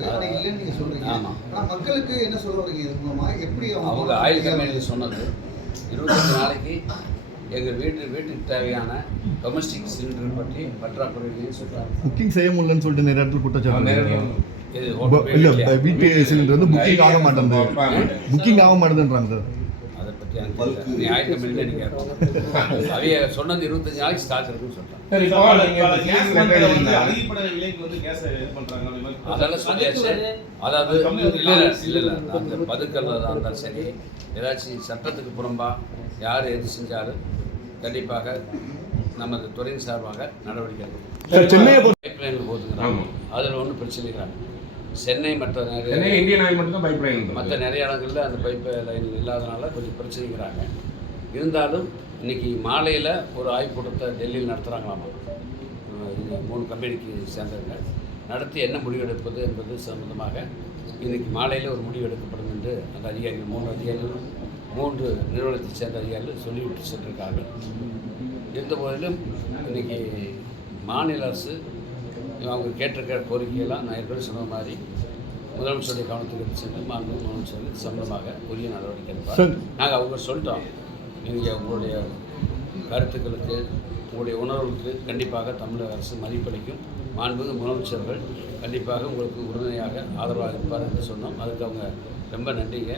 இருக்கு, ஆனா இல்லைன்னு நீங்க சொல்றீங்க. ஆமாம். ஆனா மக்களுக்கு என்ன சொல்ல வரீங்க இது மூலமா? எப்படி அவங்க ஆயில் கம்பெனியில் சொன்னது 25 நாளைக்கு எங்கள் வீட்டுக்கு தேவையான டொமஸ்டிக் சிலிண்டர் பற்றி பற்றாக்குறைன்னு சொல்கிறாங்க. புக்கிங் செய்ய முடியலன்னு சொல்லிட்டு நிறைய இடத்துல குற்றச்சாட்டு. இது இல்லை, வீட்டு சிலிண்டர் வந்து புக்கிங் ஆக மாட்டேன்றாங்க சார். அதை பற்றி எனக்கு நீ ஆயில் கம்பெனியில் நீங்கள் கேட்பாங்க. அவைய சொன்னது 25 நாளைக்கு ஸ்டாக் இருக்குன்னு சொல்கிறாங்க. அதெல்லாம் சொல்லியாச்சு. அதாவது இல்லை அந்த பதுக்கல் இருந்தாலும் சரி, ஏதாச்சும் சட்டத்துக்கு புறம்பாக யார் எது செஞ்சாலும் கண்டிப்பாக நமது துறையின் சார்பாக நடவடிக்கை எடுக்கும். பைப் லைனில் போதுங்கிறாங்க, அதில் ஒன்றும் பிரச்சனை இருக்கிறாங்க. சென்னை மற்ற நிறைய இந்தியன் ஆயில் மட்டும் தான் பைப் லைன், மற்ற நிறைய இடங்களில் அந்த பைப் லைன் இல்லாதனால கொஞ்சம் பிரச்சனைங்கிறாங்க. இருந்தாலும் இன்றைக்கி மாலையில் ஒரு ஆய்வுக்கூட்டத்தை டெல்லியில் நடத்துகிறாங்களாமா. 3 கம்பெனிக்கு சேர்ந்தவங்க நடத்தி என்ன முடிவு எடுப்பது என்பது சம்பந்தமாக இன்றைக்கி மாலையில் ஒரு முடிவு எடுக்கப்படும் என்று அந்த அதிகாரிகள் 3 அதிகாரிகள் 3 நிறுவனத்தை சேர்ந்த அதிகாரிகள் சொல்லிவிட்டு சென்றிருக்கார்கள். இருந்த போதிலும் இன்றைக்கி மாநில அரசு அவங்க கேட்டிருக்கிற கோரிக்கையெல்லாம் நான் ஏற்கனவே சொன்ன மாதிரி முதலமைச்சருடைய கவனத்துக்கு எடுத்து சென்று மாண்பு முதலமைச்சர் சம்பந்தமாக உரிய நடவடிக்கை எடுப்பார். நாங்கள் அவங்க சொல்லிட்டோம், நீங்கள் உங்களுடைய கருத்துக்களுக்கு உங்களுடைய உணர்வுக்கு கண்டிப்பாக தமிழக அரசு மதிப்பளிக்கும். மாண்புமிகு முதலமைச்சர்கள் கண்டிப்பாக உங்களுக்கு உறுதுணையாக ஆதரவாக இருப்பார் என்று சொன்னோம். அதுக்கு அவங்க ரொம்ப நன்றிங்க.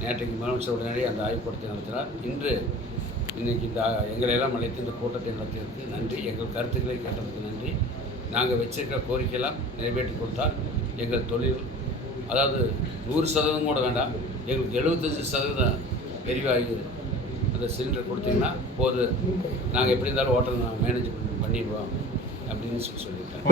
நேற்றைக்கு முதலமைச்சர் உடனடியாக அந்த ஆய்வுக்கூட்டத்தை நடத்தினார். இன்றைக்கி இந்த எங்களையெல்லாம் அழைத்து இந்த கூட்டத்தை நடத்தியதற்கு நன்றி. எங்கள் கருத்துக்களை கேட்டதுக்கு நன்றி. நாங்கள் வச்சிருக்கிற கோரிக்கையெல்லாம் நிறைவேற்றி கொடுத்தால் எங்கள் தொழில், அதாவது 100% கூட வேண்டாம், எங்களுக்கு 75% எரிவாயு அந்த சிலிண்டர் கொடுத்தீங்கன்னா போது, நாங்கள் எப்படி இருந்தாலும் ஹோட்டல் நாங்கள் மேனேஜ் பண்ணிடுவோம் அப்படின்னு சொல்லியிருக்கேன்.